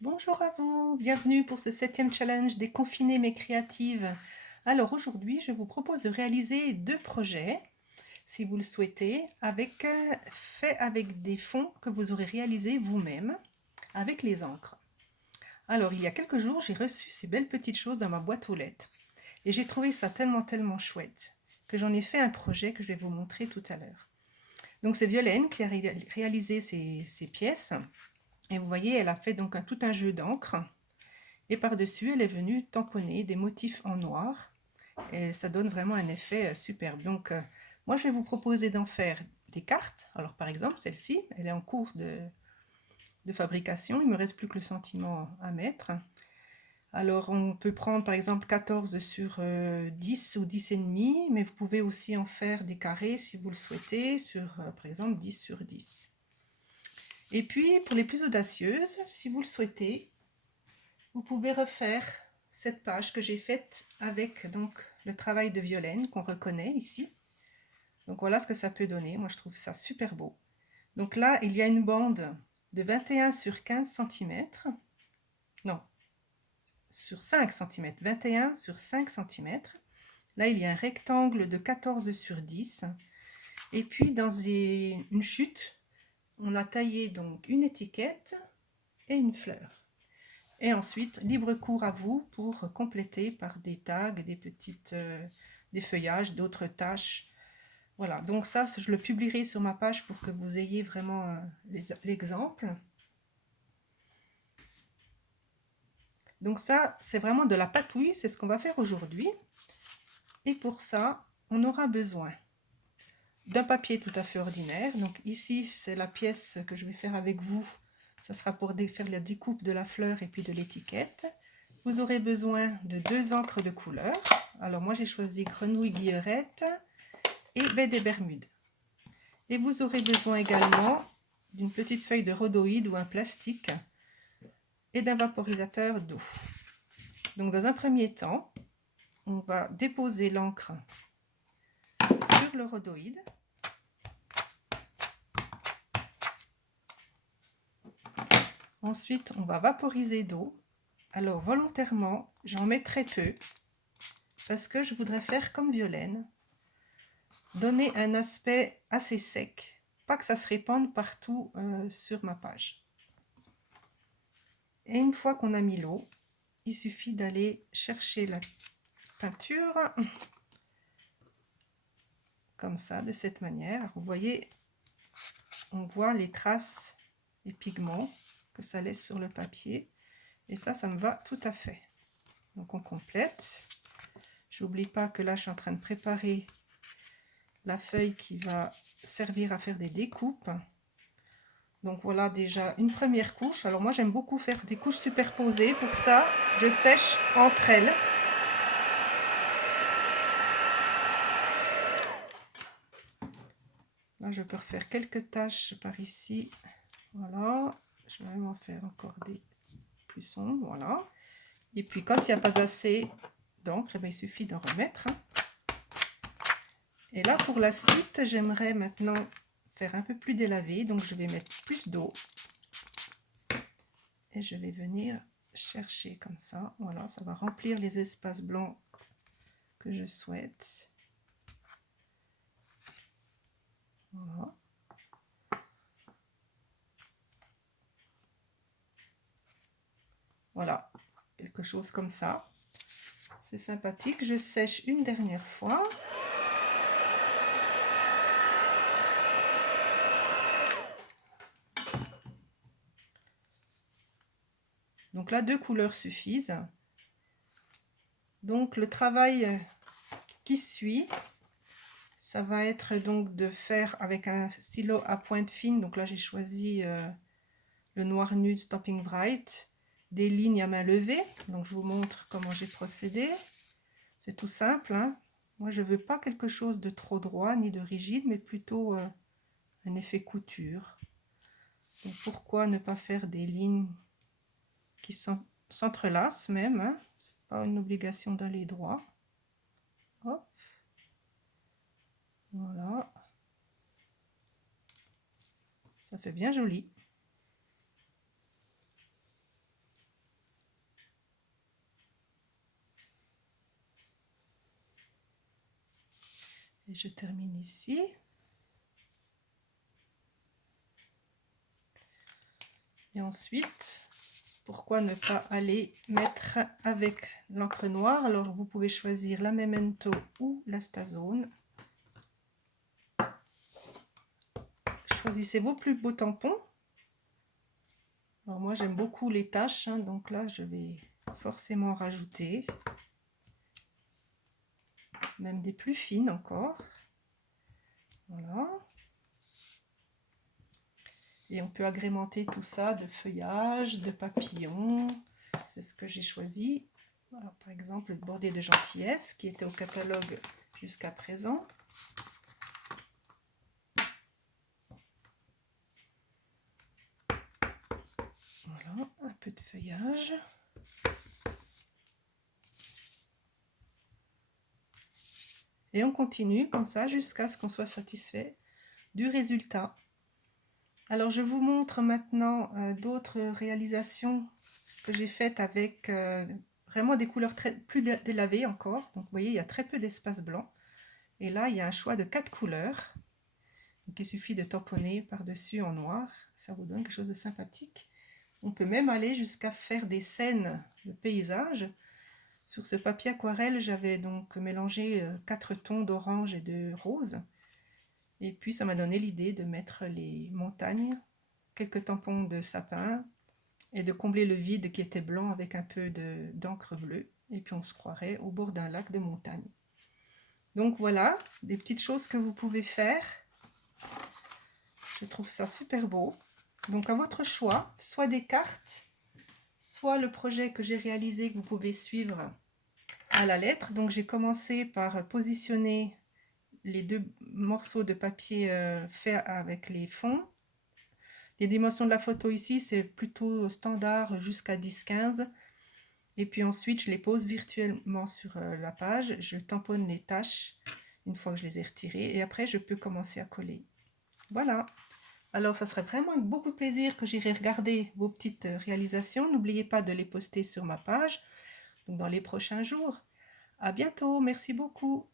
Bonjour à vous, bienvenue pour ce 7e challenge des confinés mais créatives. Alors aujourd'hui, je vous propose de réaliser deux projets, si vous le souhaitez, faits avec des fonds que vous aurez réalisés vous-même avec les encres. Alors il y a quelques jours, j'ai reçu ces belles petites choses dans ma boîte aux lettres et j'ai trouvé ça tellement chouette que j'en ai fait un projet que je vais vous montrer tout à l'heure. Donc c'est Violaine qui a réalisé ces pièces et vous voyez, elle a fait donc tout un jeu d'encre. Et par-dessus, elle est venue tamponner des motifs en noir. Et ça donne vraiment un effet superbe. Donc, moi, je vais vous proposer d'en faire des cartes. Alors, par exemple, celle-ci, elle est en cours de fabrication. Il ne me reste plus que le sentiment à mettre. Alors, on peut prendre, par exemple, 14 sur 10 ou 10 et demi. Mais vous pouvez aussi en faire des carrés, si vous le souhaitez, sur, par exemple, 10 sur 10. Et puis, pour les plus audacieuses, si vous le souhaitez, vous pouvez refaire cette page que j'ai faite avec donc le travail de Violaine qu'on reconnaît ici. Donc voilà ce que ça peut donner. Moi, je trouve ça super beau. Donc là, il y a une bande de 21 sur 15 cm. Non, sur 5 cm. 21 sur 5 cm. Là, il y a un rectangle de 14 sur 10. Et puis, dans une chute, on a taillé donc une étiquette et une fleur. Et ensuite, libre cours à vous pour compléter par des tags, des feuillages, d'autres tâches. Voilà, donc ça, je le publierai sur ma page pour que vous ayez vraiment l'exemple. Donc ça, c'est vraiment de la patouille, c'est ce qu'on va faire aujourd'hui. Et pour ça, on aura besoin d'un papier tout à fait ordinaire. Donc ici, c'est la pièce que je vais faire avec vous. Ça sera pour faire la découpe de la fleur et puis de l'étiquette. Vous aurez besoin de 2 encres de couleur. Alors moi, j'ai choisi Grenouille Guillerette et Baie des Bermudes. Et vous aurez besoin également d'une petite feuille de rhodoïde ou un plastique et d'un vaporisateur d'eau. Donc dans un premier temps, on va déposer l'encre sur le rhodoïde. Ensuite, on va vaporiser d'eau. Alors volontairement, j'en mets très peu parce que je voudrais faire comme Violaine, donner un aspect assez sec, pas que ça se répande partout sur ma page. Et une fois qu'on a mis l'eau, il suffit d'aller chercher la peinture comme ça, de cette manière. Vous voyez, on voit les traces, les pigments que ça laisse sur le papier. Et ça me va tout à fait. Donc on complète. J'oublie pas que là, je suis en train de préparer la feuille qui va servir à faire des découpes. Donc voilà déjà une première couche. Alors moi, j'aime beaucoup faire des couches superposées. Pour ça, je sèche entre elles. Là, je peux refaire quelques taches par ici. Voilà. Je vais même en faire encore des plus sombres. Voilà. Et puis, quand il n'y a pas assez d'encre, il suffit d'en remettre. Et là, pour la suite, j'aimerais maintenant faire un peu plus délavé. Donc, je vais mettre plus d'eau. Et je vais venir chercher comme ça. Voilà, ça va remplir les espaces blancs que je souhaite. Voilà. Voilà, quelque chose comme ça. C'est sympathique. Je sèche une dernière fois. Donc là, 2 couleurs suffisent. Donc le travail qui suit, ça va être donc de faire avec un stylo à pointe fine. Donc là, j'ai choisi le noir nude Stopping Bright, des lignes à main levée. Donc je vous montre comment j'ai procédé. C'est tout simple, hein. Moi, je veux pas quelque chose de trop droit ni de rigide, mais plutôt un effet couture. Donc pourquoi ne pas faire des lignes qui s'entrelacent même, hein. C'est pas une obligation d'aller droit. Hop. Voilà. Ça fait bien joli. Et je termine ici. Et ensuite, pourquoi ne pas aller mettre avec l'encre noire? Alors, vous pouvez choisir la Memento ou la Stazone. Choisissez vos plus beaux tampons. Alors moi, j'aime beaucoup les taches, hein, donc là, je vais forcément rajouter. Même des plus fines encore. Voilà. Et on peut agrémenter tout ça de feuillages, de papillons. C'est ce que j'ai choisi. Alors, par exemple, le bordé de gentillesse qui était au catalogue jusqu'à présent. Voilà, un peu de feuillage. Et on continue comme ça jusqu'à ce qu'on soit satisfait du résultat. Alors je vous montre maintenant d'autres réalisations que j'ai faites avec vraiment des couleurs plus délavées encore. Donc vous voyez, il y a très peu d'espace blanc. Et là, il y a un choix de 4 couleurs. Donc il suffit de tamponner par-dessus en noir. Ça vous donne quelque chose de sympathique. On peut même aller jusqu'à faire des scènes de paysages. Sur ce papier aquarelle, j'avais donc mélangé 4 tons d'orange et de rose. Et puis ça m'a donné l'idée de mettre les montagnes, quelques tampons de sapin et de combler le vide qui était blanc avec un peu d'encre bleue. Et puis on se croirait au bord d'un lac de montagne. Donc voilà, des petites choses que vous pouvez faire. Je trouve ça super beau. Donc à votre choix, soit des cartes, soit le projet que j'ai réalisé que vous pouvez suivre à la lettre. Donc j'ai commencé par positionner les 2 morceaux de papier faits avec les fonds. Les dimensions de la photo ici, c'est plutôt standard jusqu'à 10-15. Et puis ensuite, je les pose virtuellement sur la page. Je tamponne les taches une fois que je les ai retirées. Et après, je peux commencer à coller. Voilà. Alors, ça serait vraiment avec beaucoup de plaisir que j'irai regarder vos petites réalisations. N'oubliez pas de les poster sur ma page donc dans les prochains jours. À bientôt. Merci beaucoup.